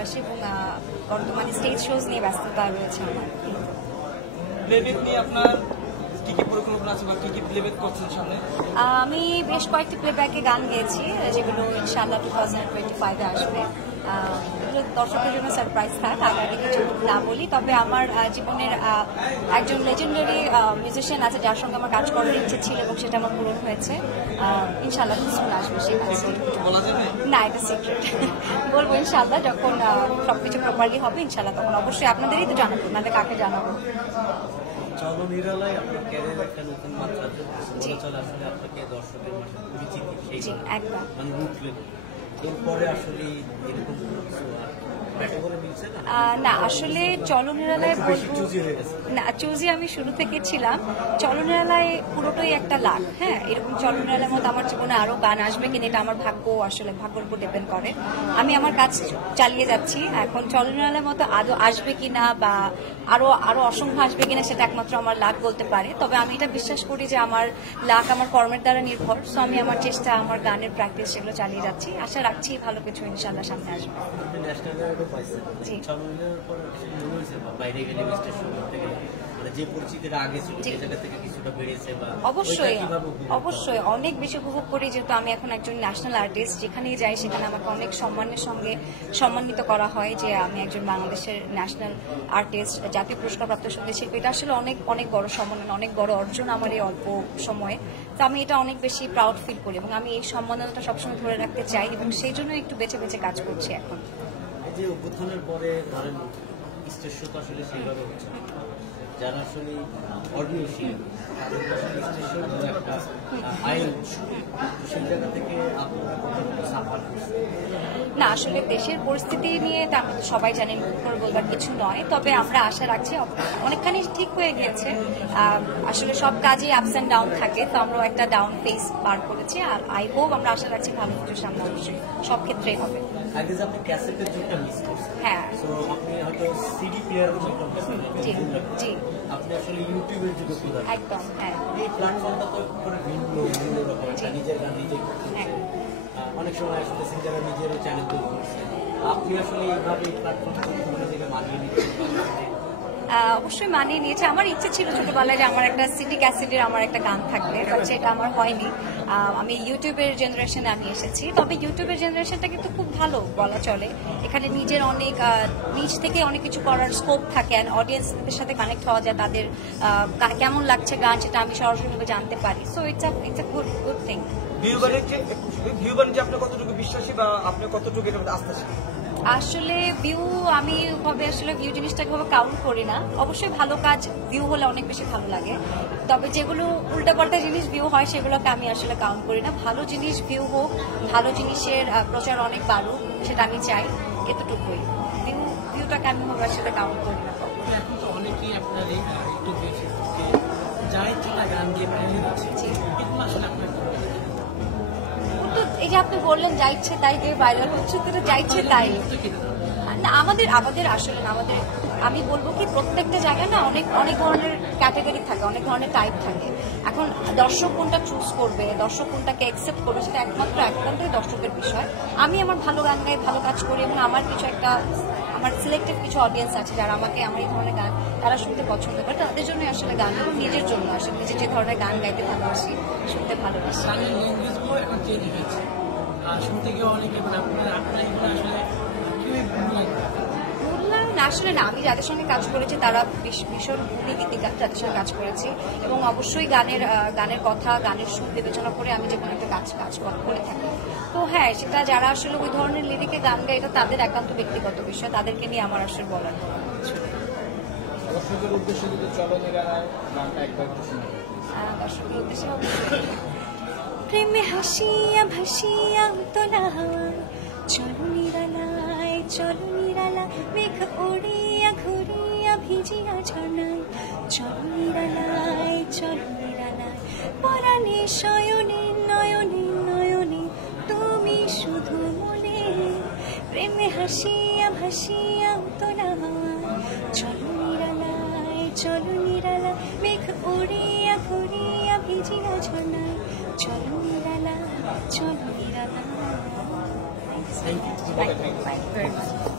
ভালোবাসি এবং বর্তমানে স্টেজ শোজ নিয়ে ব্যস্ততা রয়েছে আমার। প্লেব্যাক নিয়ে আপনার কি কি পরিকল্পনা আছে বা কি কি প্লেব্যাক করছেন সামনে? আমি বেশ কয়েকটি প্লেব্যাকে গান গেয়েছি যেগুলো ইনশাআল্লাহ 2025-এ আসবে। দর্শকের জন্য সারপ্রাইজ থাক, আগে কিছু না বলি। তবে আমার জীবনের একজন লেজেন্ডারি মিউজিশিয়ান আছে যার সঙ্গে আমার কাজ করার ইচ্ছে ছিল এবং সেটা আমার পূরণ হয়েছে। ইনশাআল্লাহ শুনে আসবে সেই কাজ। না, এটা সিক্রেট। বলবো ইনশাআল্লাহ যখন সবকিছু প্রপারলি হবে ইনশাআল্লাহ তখন অবশ্যই আপনাদেরই তো জানাবো, নাহলে কাকে জানাবো। চলো নিরালায় আপনার ক্যারিয়ার একটা নতুন মাত্রা চলে আসলে আপনাকে দর্শকের মাঝে পরিচিতি সেই একদম মানে উঠলেন এরপরে আসলে এরকম কিছু না, আসলে চলো নিরালায় না চুজি আমি শুরু থেকে ছিলাম। চলো নিরালায় পুরোটাই একটা লাখ। হ্যাঁ, এরকম চলো নিরালার মতো আমার জীবনে আরো গান আসবে কিনা এটা আমার আসলে ভাগ্যের উপর ডিপেন্ড করে। আমি আমার কাজ চালিয়ে যাচ্ছি। এখন চলো নিরালার মতো আদৌ আসবে কিনা বা আরো অসংখ্য আসবে কিনা সেটা একমাত্র আমার লাক বলতে পারে। তবে আমি এটা বিশ্বাস করি যে আমার লাক আমার কর্মের দ্বারা নির্ভর। সো আমি আমার চেষ্টা, আমার গানের প্র্যাকটিস সেগুলো চালিয়ে যাচ্ছি। আশা রাখছি ভালো কিছু ইনশাআল্লাহ সামনে আসবে। অবশ্যই অনেক বেশি উপভোগ করি, যেহেতু আমি এখন একজন ন্যাশনাল আর্টিস্ট। যেখানেই যাই সেখানে আমাকে অনেক সম্মানের সঙ্গে সম্মানিত করা হয় যে আমি একজন বাংলাদেশের ন্যাশনাল আর্টিস্ট, জাতীয় পুরস্কারপ্রাপ্ত সঙ্গীত শিল্পী। এটা আসলে অনেক অনেক বড় সম্মান, অনেক বড় অর্জন আমার এই অল্প সময়ে। তো আমি এটা অনেক বেশি প্রাউড ফিল করি এবং আমি এই সম্মাননাটা সবসময় ধরে রাখতে চাই এবং সেই জন্য একটু বেছে বেছে কাজ করছি এখন। যে অভ্যুত্থানের পরে ধরেন স্টেজ শো তো আসলে সেইভাবে হচ্ছে যারা আসলে অডিও শিল্পী তাদের আসলে স্টেজ শো একটা আইন সেই জায়গা থেকে আপনারা কতটুকু সাফার করছে? না, আসলে দেশের পরিস্থিতি নিয়ে সবাই জানেন, করে বলবার কিছু নয়। তবে আমরা আশা রাখছি অনেকখানি ঠিক হয়ে গিয়েছে। আসলে সব কাজেই আপস অ্যান্ড ডাউন থাকে, তো আমরা একটা ডাউন ফেজ পার করেছি। আর আই হোপ, আমরা আশা রাখছি ভালো কিছু সামনে অবশ্যই সব ক্ষেত্রেই হবে। আগে যে আপনি ক্যাসেটের যুগটা মিস করছেন, হ্যাঁ, তো আপনি হয়তো সিডি প্লেয়ারের যুগটা মিস জি জি আপনি আসলে ইউটিউবের যুগে চলে একদম। হ্যাঁ, এই প্ল্যাটফর্মটা তো করে ভিন্ন রকম একটা নিজের গান নিজে অনেক সময় আসলে সিঙ্গাররা নিজের চ্যানেল তৈরি করছে। আপনি আসলে এইভাবে এই প্ল্যাটফর্মে নিজেকে মানিয়ে নিচ্ছেন? অবশ্যই মানিয়ে নিয়েছে। আমার ইচ্ছে ছিল ছোটবেলায় যে আমার একটা সিডি ক্যাসেটের আমার একটা গান থাকবে, বাট সেটা আমার হয়নি। আমি ইউটিউবের জেনারেশনে আমি এসেছি। তবে ইউটিউবের জেনারেশনটা কিন্তু খুব ভালো বলা চলে। এখানে নিজের অনেক নিজ থেকে অনেক কিছু করার স্কোপ থাকে, অডিয়েন্সদের সাথে কানেক্ট হওয়া যায়, তাদের কেমন লাগছে গান সেটা আমি সরাসরিভাবে জানতে পারি। So it's a good thing. View বাণিজ্য আপনার কতটুকু বিশ্বাসী বা আপনি কতটুকু এর মধ্যে আস্থাশীল? আসলে ভিউ, আমি ভাবে আসলে ভিউ জিনিসটাকে ভাবে কাউন্ট করি না। অবশ্যই ভালো কাজ ভিউ হলে অনেক বেশি ভালো লাগে। তবে যেগুলো উল্টাপাল্টা জিনিস ভিউ হয় সেগুলোকে আমি আসলে কাউন্ট করি না। ভালো জিনিস ভিউ হোক, ভালো জিনিসের প্রচার অনেক বাড়ুক, সেটা আমি চাই। এতটুকুই। ভিউটাকে আমি ভাবে আসলে কাউন্ট করি না। এখন তো অনেকেই আপনার ইউটিউবে যা ইচ্ছা গান দিয়ে বানিয়ে দিচ্ছে, এগুলো আসলে আপনার এই যে আপনি বললেন যা ইচ্ছে তাই দিয়ে ভাইরাল হচ্ছে, তো যা ইচ্ছে তাই না। আমাদের আসলে না, আমি বলবো কি প্রত্যেকটা জায়গায় না অনেক অনেক ধরনের ক্যাটাগরি থাকে, অনেক ধরনের টাইপ থাকে। এখন দর্শক কোনটা চুজ করবে, দর্শক কোনটাকে অ্যাকসেপ্ট করবে, সেটা একান্তই দর্শকের বিষয়। আমি আমার ভালো গান গাই, ভালো কাজ করি এবং আমার সিলেক্টিভ কিছু অডিয়েন্স আছে যারা আমাকে আমার এই ধরনের গান তারা শুনতে পছন্দ করে। তাদের জন্য আসলে গান, এবং নিজের জন্য আসলে নিজে যে ধরনের গান গাইতে ভালোবাসি, শুনতে ভালোবাসি। এখন চেঞ্জ হয়েছে আর শুনতে গিয়ে অনেকে আপনার আসলে আসলে না, আমি যাদের সঙ্গে কাজ করেছি তারা ভীষণ নীতিকার, যাদের সঙ্গে কাজ করেছি এবং অবশ্যই গানের কথা, গানের সুর বিবেচনা করে আমি যে কোনো একটা কাজ করে থাকি। তো হ্যাঁ, সেটা যারা আসলে ওই ধরনের লিরিকে গান গায় এটা তাদের একান্ত ব্যক্তিগত বিষয়, তাদেরকে নিয়ে আমার আসলে বলার দর্শকের উদ্দেশ্যে যদি চলো নিরালায় গানটা একবার একটু শুনি। দর্শকের উদ্দেশ্যে প্রেমে হাসিয়া ভাসিয়া তোলা হাওয়া, চলো নিরালায় চলো নিরালা, মেঘ উড়িয়া ঘুরিয়া ভিজিয়া ঝর্ণায়, চলো নিরালায় চলো নিরালায়, পরাণে শয়নে নয়নে নয়নে তুমি শুধু মনে, প্রেমে হাসিয়া ভাসিয়া তোলা হাওয়া, চলো নিরালায় চলো নিরালা, মেঘ উড়িয়া ঘুরিয়া ভিজিয়া ঝর্ণায়, চলো নিরালা চলো নিরালা। Thank you very much.